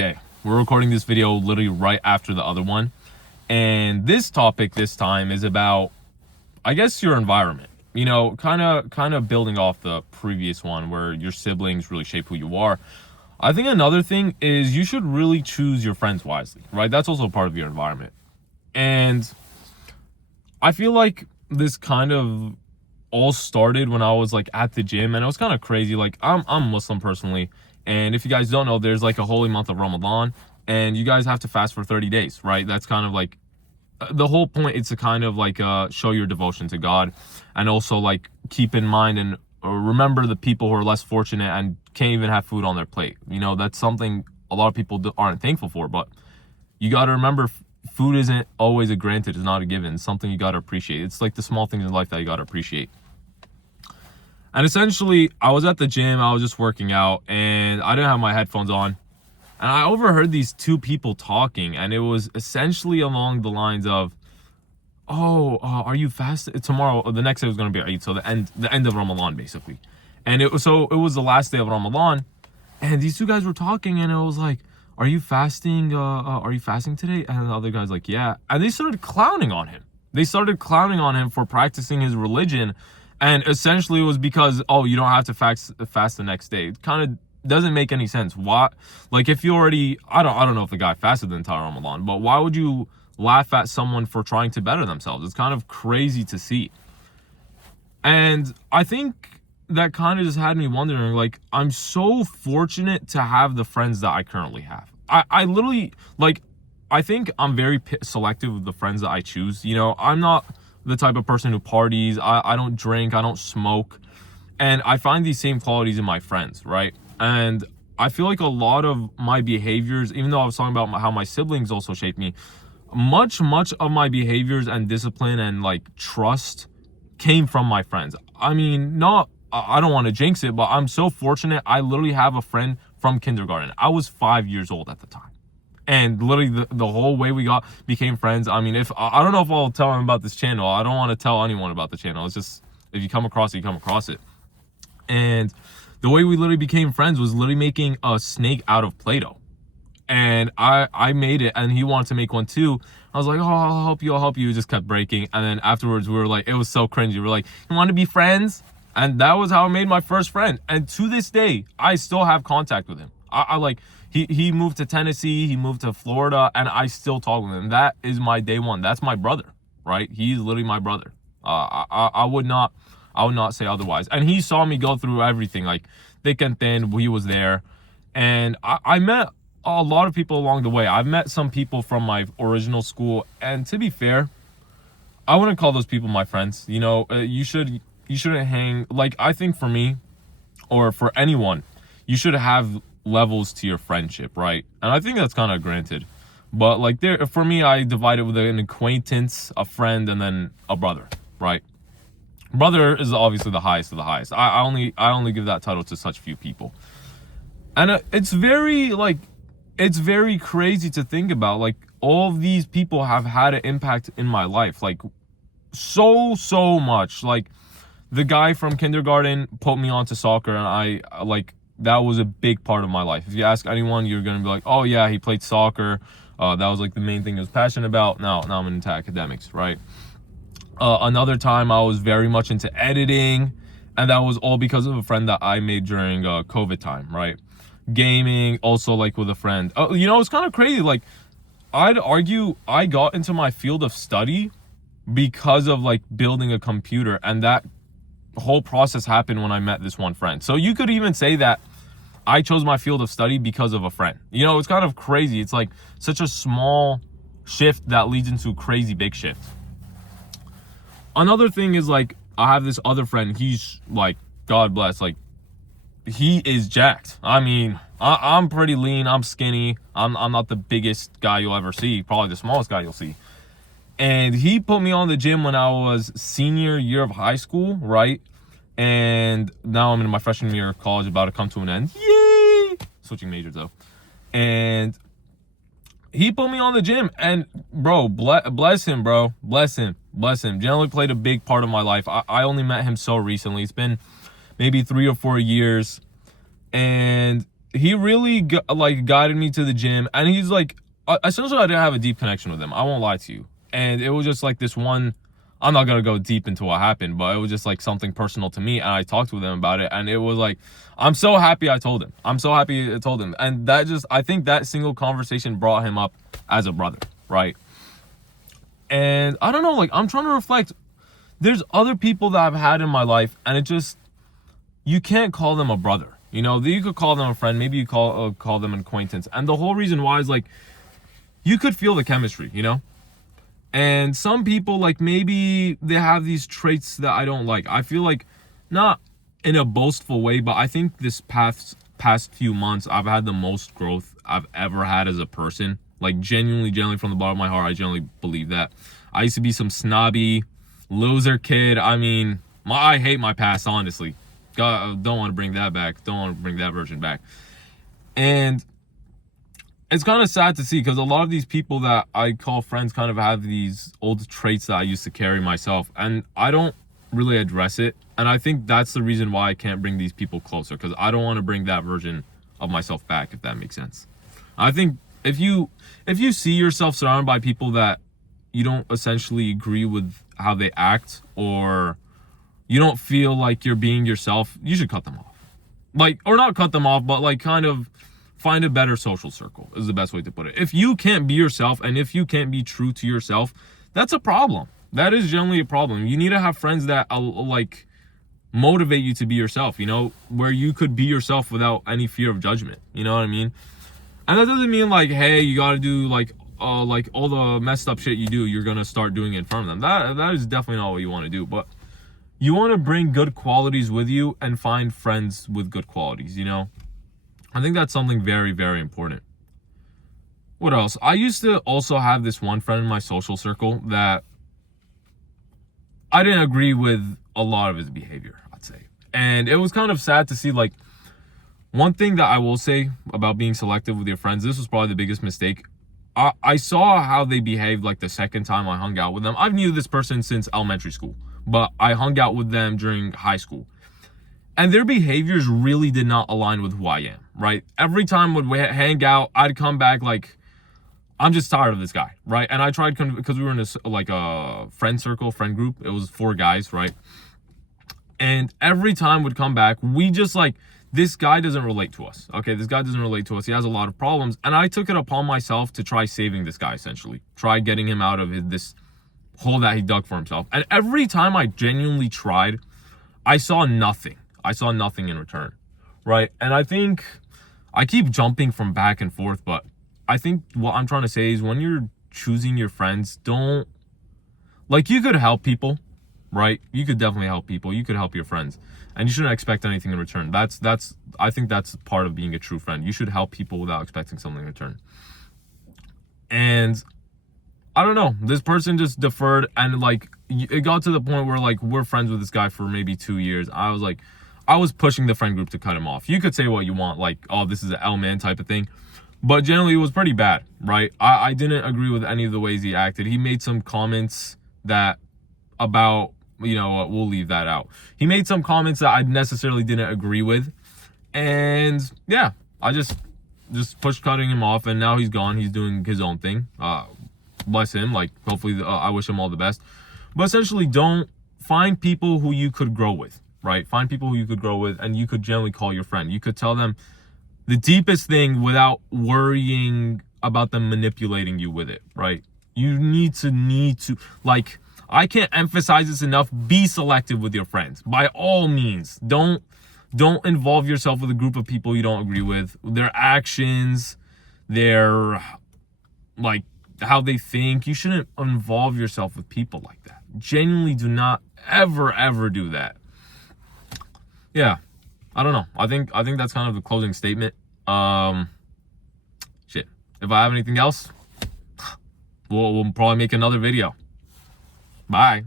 Okay, we're recording this video literally right after the other one. And this topic this time is about, I guess, your environment. You know, kind of building off the previous one where your siblings really shape who you are. I think another thing is you should really choose your friends wisely, right? That's also part of your environment. And I feel like this kind of all started when I was like at the gym, and it was kind of crazy. Like I'm Muslim personally, and if you guys don't know, there's like a holy month of Ramadan, and you guys have to fast for 30 days, right? That's kind of like the whole point. It's to kind of like show your devotion to God, and also like keep in mind and remember the people who are less fortunate and can't even have food on their plate. You know, that's something a lot of people aren't thankful for, but you got to remember food isn't always a granted. It's not a given. It's something you got to appreciate. It's like the small things in life that you got to appreciate. And essentially, I was at the gym, I was just working out, and I didn't have my headphones on. And I overheard these two people talking, and it was essentially along the lines of, are you fasting? Tomorrow, the next day was going to be Eid, so the end of Ramadan, basically. And it was the last day of Ramadan, and these two guys were talking, and it was like, are you fasting? Are you fasting today? And the other guy's like, yeah. And they started clowning on him. They started clowning on him for practicing his religion. And essentially it was because, you don't have to fast the next day. It kind of doesn't make any sense. Why? Like, if you already, I don't know if the guy fasted the entire Ramadan, but why would you laugh at someone for trying to better themselves? It's kind of crazy to see. And I think that kind of just had me wondering, like, I'm so fortunate to have the friends that I currently have. I literally, like, I think I'm very selective with the friends that I choose. You know, I'm not the type of person who parties. I don't drink, I don't smoke, and I find these same qualities in my friends, right? And I feel like a lot of my behaviors, even though I was talking about how my siblings also shaped me, much of my behaviors and discipline and like trust came from my friends. I mean, I don't want to jinx it, but I'm so fortunate. I literally have a friend from kindergarten. I was 5 years old at the time. And literally the whole way we became friends. I mean, I don't know if I'll tell him about this channel. I don't want to tell anyone about the channel. It's just, if you come across it, you come across it. And the way we literally became friends was literally making a snake out of Play-Doh. And I made it, and he wanted to make one too. I was like, I'll help you. It just kept breaking. And then afterwards we were like, it was so cringy. We were like, you want to be friends? And that was how I made my first friend. And to this day, I still have contact with him. He moved to Tennessee, he moved to Florida, and I still talk with him. That is my day one. That's my brother, right? He's literally my brother. I would not say otherwise. And he saw me go through everything, like thick and thin. He was there, and I met a lot of people along the way. I've met some people from my original school, and to be fair, I wouldn't call those people my friends. You know, you shouldn't hang. Like, I think for me, or for anyone, you should have levels to your friendship, right? And I think that's kind of granted, but like for me, I divide it with an acquaintance, a friend, and then a brother, right? Brother is obviously the highest of the highest. I only give that title to such few people, and it's very crazy to think about. Like, all of these people have had an impact in my life, like so much. Like, the guy from kindergarten put me onto soccer, and that was a big part of my life. If you ask anyone, you're going to be like, oh yeah, he played soccer. That was like the main thing he was passionate about. Now I'm into academics, right? Another time I was very much into editing, and that was all because of a friend that I made during COVID time, right? Gaming, also like with a friend. You know, it's kind of crazy. Like, I'd argue I got into my field of study because of like building a computer, and that whole process happened when I met this one friend. So you could even say that I chose my field of study because of a friend. You know, it's kind of crazy. It's like such a small shift that leads into a crazy big shift. Another thing is, like, I have this other friend. He's like, God bless, like, he is jacked. I mean, I'm pretty lean. I'm skinny. I'm not the biggest guy you'll ever see. Probably the smallest guy you'll see. And he put me on the gym when I was senior year of high school, right? And now I'm in my freshman year of college, about to come to an end. Yay! Switching majors, though. And he put me on the gym. And, bro, bless him, bro. Bless him. Generally played a big part of my life. I only met him so recently. It's been maybe 3 or 4 years. And he really like guided me to the gym, and he's like, essentially I didn't have a deep connection with him. I won't lie to you. And it was just like this one, I'm not gonna go deep into what happened, but it was just like something personal to me, and I talked with him about it, and it was like, I'm so happy I told him. I'm so happy I told him. And that just, I think that single conversation brought him up as a brother, right? And I don't know, like, I'm trying to reflect. There's other people that I've had in my life, and it just, you can't call them a brother. You know, you could call them a friend, maybe you call them an acquaintance. And the whole reason why is like, you could feel the chemistry, you know? And some people, like, maybe they have these traits that I don't like. I feel like, not in a boastful way, but I think this past few months, I've had the most growth I've ever had as a person. Like, genuinely from the bottom of my heart, I genuinely believe that. I used to be some snobby loser kid. I mean, I hate my past, honestly. God, don't want to bring that back. Don't want to bring that version back. And it's kind of sad to see, because a lot of these people that I call friends kind of have these old traits that I used to carry myself, and I don't really address it. And I think that's the reason why I can't bring these people closer, because I don't want to bring that version of myself back, if that makes sense. I think if you see yourself surrounded by people that you don't essentially agree with how they act, or you don't feel like you're being yourself, you should cut them off. Like, or not cut them off, but like kind of find a better social circle is the best way to put it. If you can't be yourself, and if you can't be true to yourself, that's a problem. That is generally a problem. You need to have friends that like motivate you to be yourself, you know, where you could be yourself without any fear of judgment. You know what I mean? And that doesn't mean like, hey, you got to do like all the messed up shit you do, you're going to start doing it in front of them. That is definitely not what you want to do. But you want to bring good qualities with you and find friends with good qualities, you know? I think that's something very, very important. What else? I used to also have this one friend in my social circle that I didn't agree with a lot of his behavior, I'd say. And it was kind of sad to see, like, one thing that I will say about being selective with your friends, this was probably the biggest mistake. I saw how they behaved like the second time I hung out with them. I've knew this person since elementary school, but I hung out with them during high school. And their behaviors really did not align with who I am, right? Every time we hang out, I'd come back like, I'm just tired of this guy, right? And I tried, because we were in this like a friend circle, friend group. It was 4 guys, right? And every time we'd come back, we just like, this guy doesn't relate to us. Okay, this guy doesn't relate to us. He has a lot of problems. And I took it upon myself to try saving this guy, essentially. Try getting him out of this hole that he dug for himself. And every time I genuinely tried, I saw nothing. I saw nothing in return, right? And I think I keep jumping from back and forth, but I think what I'm trying to say is, when you're choosing your friends, don't, like, you could help people, right? You could definitely help people. You could help your friends, and you shouldn't expect anything in return. I think that's part of being a true friend. You should help people without expecting something in return. And I don't know, this person just deferred, and like, it got to the point where like, we're friends with this guy for maybe 2 years. I was pushing the friend group to cut him off. You could say what you want, like, oh, this is an L-man type of thing, but generally it was pretty bad, right? I didn't agree with any of the ways he acted. He made some comments that about, you know, we'll leave that out. He made some comments that I necessarily didn't agree with, and yeah, I just pushed cutting him off, and now he's gone. He's doing his own thing. Bless him. Like, hopefully, I wish him all the best. But essentially, don't find people who you could grow with, right? Find people who you could grow with, and you could generally call your friend. You could tell them the deepest thing without worrying about them manipulating you with it, right? You need to, like, I can't emphasize this enough. Be selective with your friends. By all means, don't involve yourself with a group of people you don't agree with. Their actions, their, like, how they think. You shouldn't involve yourself with people like that. Genuinely do not ever do that. Yeah, I don't know. I think that's kind of the closing statement. Shit. If I have anything else, we'll probably make another video. Bye.